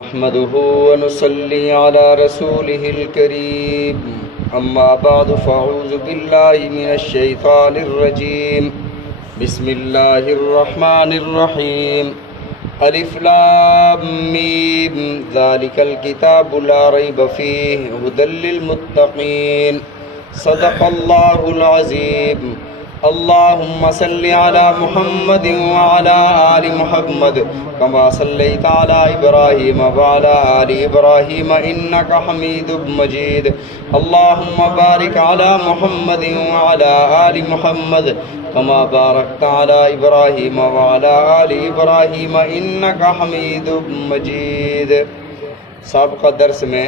نحمده ونصلي على رسوله الكريم أما بعد فأعوذ بالله من الشيطان الرجيم بسم الله الرحمن الرحيم ألف لام ميم ذلك الكتاب لا ريب فيه هدى للمتقين صدق الله العظيم اللهم صل على محمد وعلى آل محمد كما صليت على إبراهيم وعلى آل إبراهيم إنك حميد مجيد اللهم بارك على محمد وعلى آل محمد كما باركت على إبراهيم وعلى آل إبراهيم إنك حميد مجيد۔ سابقہ درس میں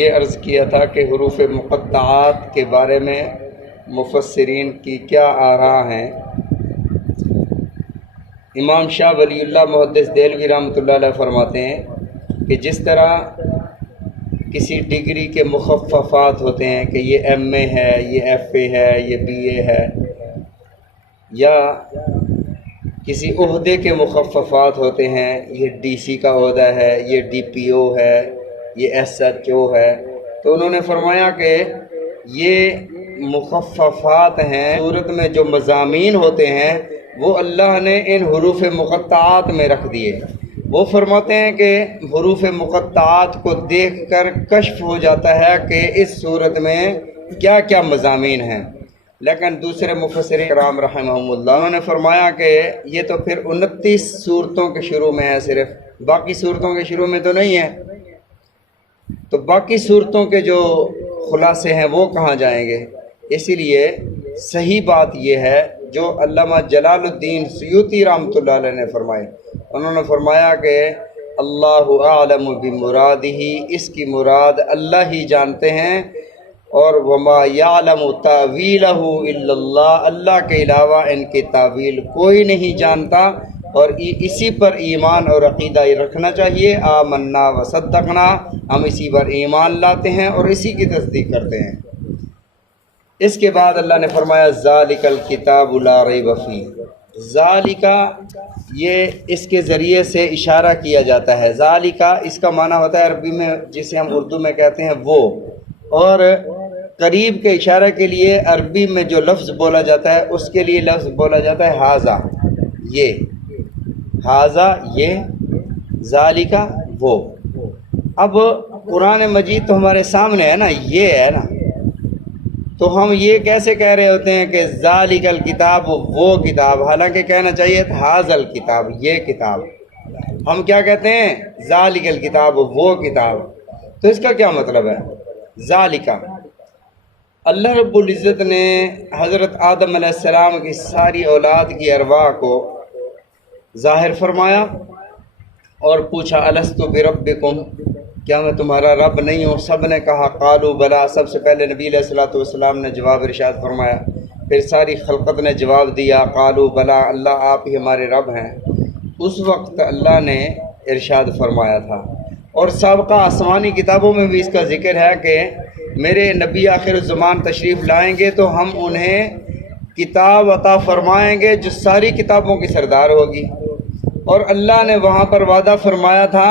یہ عرض کیا تھا کہ حروف مقطعات کے بارے میں مفسرین کی کیا آراء ہیں۔ امام شاہ ولی اللہ محدث دہلوی رحمۃ اللہ علیہ فرماتے ہیں کہ جس طرح کسی ڈگری کے مخففات ہوتے ہیں کہ یہ ایم اے ہے، یہ ایف اے ہے، یہ بی اے ہے، یا کسی عہدے کے مخففات ہوتے ہیں، یہ ڈی سی کا عہدہ ہے، یہ ڈی پی او ہے، یہ ایس ایچ او ہے، تو انہوں نے فرمایا کہ یہ مخففات ہیں۔ صورت میں جو مضامین ہوتے ہیں وہ اللہ نے ان حروف مقطعات میں رکھ دیے۔ وہ فرماتے ہیں کہ حروف مقطعات کو دیکھ کر کشف ہو جاتا ہے کہ اس صورت میں کیا کیا مضامین ہیں۔ لیکن دوسرے مفسرین کرام رحمہم اللہ انہوں نے فرمایا کہ یہ تو پھر 29 صورتوں کے شروع میں ہے، صرف باقی صورتوں کے شروع میں تو نہیں ہے، تو باقی صورتوں کے جو خلاصے ہیں وہ کہاں جائیں گے؟ اسی لیے صحیح بات یہ ہے جو علامہ جلال الدین سیوطی رحمۃ اللہ علیہ نے فرمائے۔ انہوں نے فرمایا کہ اللہ اعلم بمرادہ، اس کی مراد اللہ ہی جانتے ہیں، اور وما یعلم تاویلہ الا اللہ، اللہ کے علاوہ ان کی تعویل کوئی نہیں جانتا، اور اسی پر ایمان اور عقیدہ رکھنا چاہیے۔ آمنا وصدقنا، ہم اسی پر ایمان لاتے ہیں اور اسی کی تصدیق کرتے ہیں۔ اس کے بعد اللہ نے فرمایا ذالک الکتاب لا ریب فیہ۔ ذالک، یہ اس کے ذریعے سے اشارہ کیا جاتا ہے۔ ذالک اس کا معنی ہوتا ہے عربی میں جسے ہم اردو میں کہتے ہیں وہ، اور قریب کے اشارہ کے لیے عربی میں جو لفظ بولا جاتا ہے اس کے لیے لفظ بولا جاتا ہے ھذا، یہ، ھذا یہ، ذالک وہ۔ اب قرآن مجید تو ہمارے سامنے ہے نا، یہ ہے نا، تو ہم یہ کیسے کہہ رہے ہوتے ہیں کہ ذالک الکتاب وہ کتاب، حالانکہ کہنا چاہیے ھذا الکتاب یہ کتاب۔ ہم کیا کہتے ہیں؟ ذالک الکتاب وہ کتاب۔ تو اس کا کیا مطلب ہے؟ ذالک، اللہ رب العزت نے حضرت آدم علیہ السلام کی ساری اولاد کی ارواح کو ظاہر فرمایا اور پوچھا الستُ بربکم، کیا میں تمہارا رب نہیں ہوں؟ سب نے کہا قالوا بلا۔ سب سے پہلے نبی علیہ الصلوۃ والسلام نے جواب ارشاد فرمایا، پھر ساری خلقت نے جواب دیا قالوا بلا، اللہ آپ ہی ہمارے رب ہیں۔ اس وقت اللہ نے ارشاد فرمایا تھا، اور سابقہ آسمانی کتابوں میں بھی اس کا ذکر ہے کہ میرے نبی آخر الزمان تشریف لائیں گے تو ہم انہیں کتاب عطا فرمائیں گے جو ساری کتابوں کی سردار ہوگی، اور اللہ نے وہاں پر وعدہ فرمایا تھا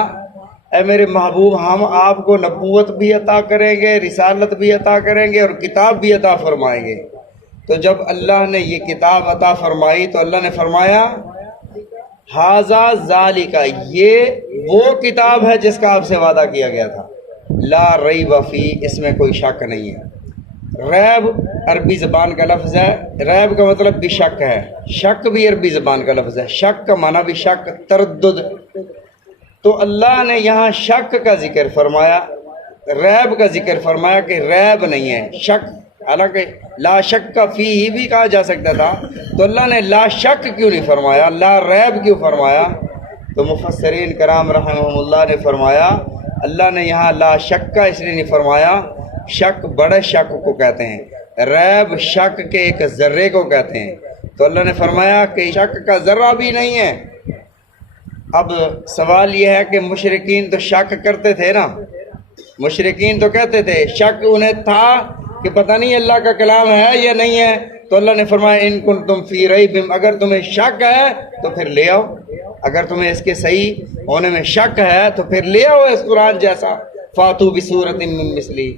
اے میرے محبوب ہم آپ کو نبوت بھی عطا کریں گے، رسالت بھی عطا کریں گے، اور کتاب بھی عطا فرمائیں گے۔ تو جب اللہ نے یہ کتاب عطا فرمائی تو اللہ نے فرمایا ھذا ذالک، یہ وہ کتاب ہے جس کا آپ سے وعدہ کیا گیا تھا، لا ریب فیہ، اس میں کوئی شک نہیں ہے۔ ریب عربی زبان کا لفظ ہے، ریب کا مطلب بھی شک ہے، شک بھی عربی زبان کا لفظ ہے، شک کا معنی بھی شک، تردد۔ تو اللہ نے یہاں شک کا ذکر فرمایا، ریب کا ذکر فرمایا کہ ریب نہیں ہے، شک، حالانکہ لا شک کا فیہ بھی کہا جا سکتا تھا، تو اللہ نے لا شک کیوں نہیں فرمایا، لا ریب کیوں فرمایا؟ تو مفسرین کرام رحمہم اللہ نے فرمایا اللہ نے یہاں لا شک کا اس لیے نہیں فرمایا، شک بڑے شک کو کہتے ہیں، ریب شک کے ایک ذرے کو کہتے ہیں، تو اللہ نے فرمایا کہ شک کا ذرہ بھی نہیں ہے۔ اب سوال یہ ہے کہ مشرکین تو شک کرتے تھے نا، مشرکین تو کہتے تھے، شک انہیں تھا کہ پتہ نہیں اللہ کا کلام ہے یا نہیں ہے، تو اللہ نے فرمایا ان کنتم فی ریب، اگر تمہیں شک ہے تو پھر لے آؤ، اگر تمہیں اس کے صحیح ہونے میں شک ہے تو پھر لے آؤ اس قرآن جیسا، فاتو بسورۃ من مثلی۔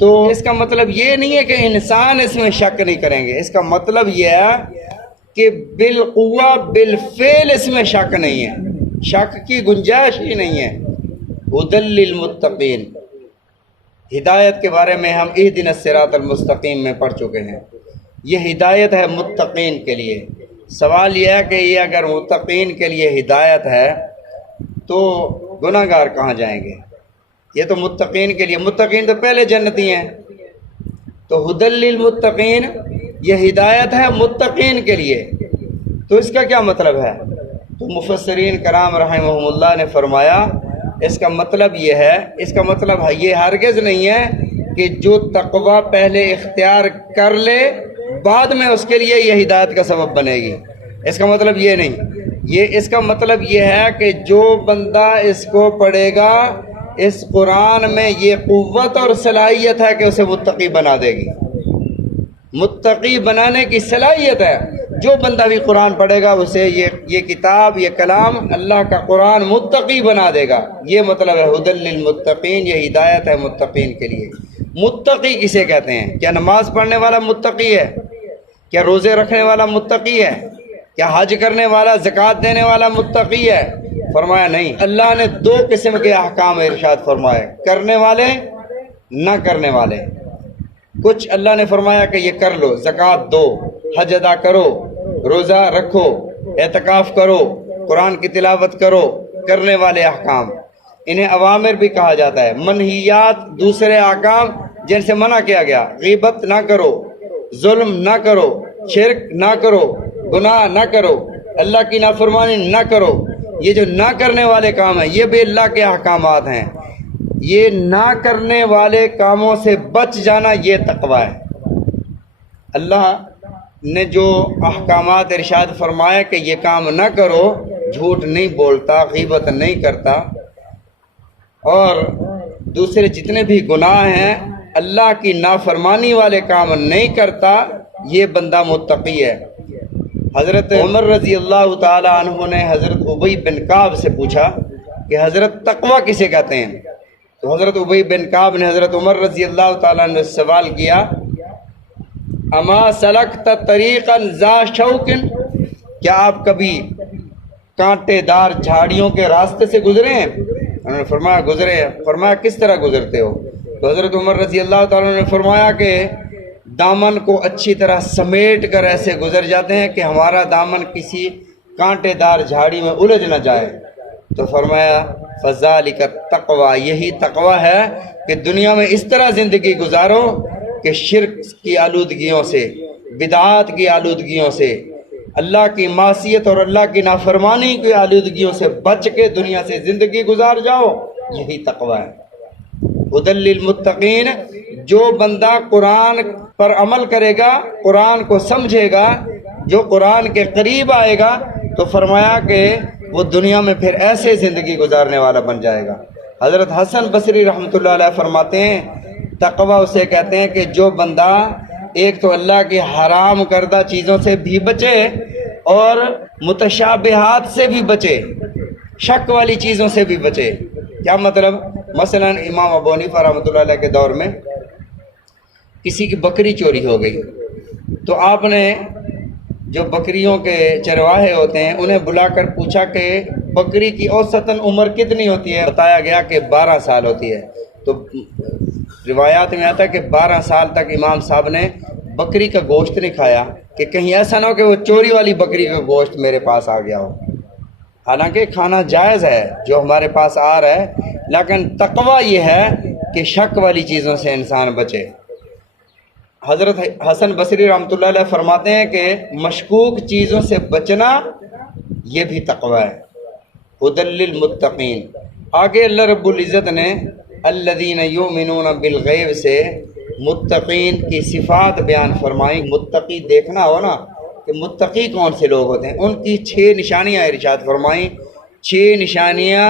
تو اس کا مطلب یہ نہیں ہے کہ انسان اس میں شک نہیں کریں گے، اس کا مطلب یہ ہے کہ بالقوہ بالفعل اس میں شک نہیں ہے، شک کی گنجائش ہی نہیں ہے۔ ھدی للمتقین، ہدایت کے بارے میں ہم اہدنا الصراط المستقیم میں پڑھ چکے ہیں، یہ ہدایت ہے متقین کے لیے۔ سوال یہ ہے کہ یہ اگر متقین کے لیے ہدایت ہے تو گناہ گار کہاں جائیں گے؟ یہ تو متقین کے لیے، متقین تو پہلے جنتی ہیں، تو ھدی للمتقین یہ ہدایت ہے متقین کے لیے، تو اس کا کیا مطلب ہے؟ تو مفسرین کرام رحمہم اللہ نے فرمایا اس کا مطلب یہ ہے، اس کا مطلب ہے یہ ہرگز نہیں ہے کہ جو تقوی پہلے اختیار کر لے بعد میں اس کے لیے یہ ہدایت کا سبب بنے گی، اس کا مطلب یہ نہیں، اس کا مطلب یہ ہے کہ جو بندہ اس کو پڑھے گا، اس قرآن میں یہ قوت اور صلاحیت ہے کہ اسے متقی بنا دے گی، متقی بنانے کی صلاحیت ہے۔ جو بندہ بھی قرآن پڑھے گا اسے یہ کتاب، یہ کلام اللہ کا قرآن متقی بنا دے گا، یہ مطلب ہے ھدی للمتقین، یہ ہدایت ہے متقین کے لیے۔ متقی کسے کہتے ہیں؟ کیا نماز پڑھنے والا متقی ہے؟ کیا روزے رکھنے والا متقی ہے؟ کیا حج کرنے والا، زکوٰۃ دینے والا متقی ہے؟ فرمایا نہیں، اللہ نے دو قسم کے احکام ارشاد فرمائے، کرنے والے، نہ کرنے والے۔ کچھ اللہ نے فرمایا کہ یہ کر لو، زکوٰۃ دو، حج ادا کرو، روزہ رکھو، اعتکاف کرو، قرآن کی تلاوت کرو، کرنے والے احکام، انہیں اوامر بھی کہا جاتا ہے۔ منہیات دوسرے احکام جن سے منع کیا گیا، غیبت نہ کرو، ظلم نہ کرو، شرک نہ کرو، گناہ نہ کرو، اللہ کی نافرمانی نہ کرو، یہ جو نہ کرنے والے کام ہیں یہ بھی اللہ کے احکامات ہیں، یہ نہ کرنے والے کاموں سے بچ جانا یہ تقوی ہے۔ اللہ نے جو احکامات ارشاد فرمایا کہ یہ کام نہ کرو، جھوٹ نہیں بولتا، غیبت نہیں کرتا، اور دوسرے جتنے بھی گناہ ہیں اللہ کی نافرمانی والے کام نہیں کرتا، یہ بندہ متقی ہے۔ حضرت عمر رضی اللہ تعالی عنہ نے حضرت ابی بن کعب سے پوچھا کہ حضرت تقوی کسے کہتے ہیں؟ تو حضرت ابی بن کعب نے حضرت عمر رضی اللہ تعالیٰ عنہ سے سوال کیا، اما سلکت طریقا ذا شوک، کیا آپ کبھی کانٹے دار جھاڑیوں کے راستے سے گزرے ہیں؟ انہوں نے فرمایا گزرے ہیں۔ فرمایا کس طرح گزرتے ہو؟ تو حضرت عمر رضی اللہ تعالیٰ عنہ نے فرمایا کہ دامن کو اچھی طرح سمیٹ کر ایسے گزر جاتے ہیں کہ ہمارا دامن کسی کانٹے دار جھاڑی میں الجھ نہ جائے۔ تو فرمایا فذالک التقوی، یہی تقوی ہے کہ دنیا میں اس طرح زندگی گزارو کہ شرک کی آلودگیوں سے، بدعات کی آلودگیوں سے، اللہ کی معصیت اور اللہ کی نافرمانی کی آلودگیوں سے بچ کے دنیا سے زندگی گزار جاؤ، یہی تقوی ہے۔ ھدی للمتقین، جو بندہ قرآن پر عمل کرے گا، قرآن کو سمجھے گا، جو قرآن کے قریب آئے گا، تو فرمایا کہ وہ دنیا میں پھر ایسے زندگی گزارنے والا بن جائے گا۔ حضرت حسن بصری رحمۃ اللہ علیہ فرماتے ہیں تقوی اسے کہتے ہیں کہ جو بندہ ایک تو اللہ کی حرام کردہ چیزوں سے بھی بچے اور متشابہات سے بھی بچے، شک والی چیزوں سے بھی بچے۔ کیا مطلب؟ مثلا امام ابو حنیفہ رحمۃ اللہ علیہ کے دور میں کسی کی بکری چوری ہو گئی، تو آپ نے جو بکریوں کے چرواہے ہوتے ہیں انہیں بلا کر پوچھا کہ بکری کی اوسطاً عمر کتنی ہوتی ہے؟ بتایا گیا کہ 12 سال ہوتی ہے۔ تو روایات میں آتا ہے کہ 12 سال تک امام صاحب نے بکری کا گوشت نہیں کھایا کہ کہیں ایسا نہ ہو کہ وہ چوری والی بکری کا گوشت میرے پاس آ گیا ہو۔ حالانکہ کھانا جائز ہے جو ہمارے پاس آ رہا ہے، لیکن تقوی یہ ہے کہ شک والی چیزوں سے انسان بچے۔ حضرت حسن بصری رحمۃ اللہ علیہ فرماتے ہیں کہ مشکوک چیزوں سے بچنا یہ بھی تقوی ہے۔ ھدی للمتقین، آگے اللہ رب العزت نے الذین یؤمنون بالغیب سے متقین کی صفات بیان فرمائی۔ متقی دیکھنا ہو نا کہ متقی کون سے لوگ ہوتے ہیں، ان کی 6 نشانیاں ارشاد فرمائیں۔ 6 نشانیاں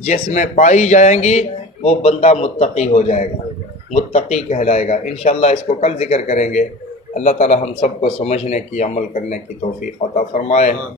جس میں پائی جائیں گی وہ بندہ متقی ہو جائے گا، متقی کہلائے گا۔ انشاءاللہ اس کو کل ذکر کریں گے۔ اللہ تعالی ہم سب کو سمجھنے کی عمل کرنے کی توفیق عطا فرمائے.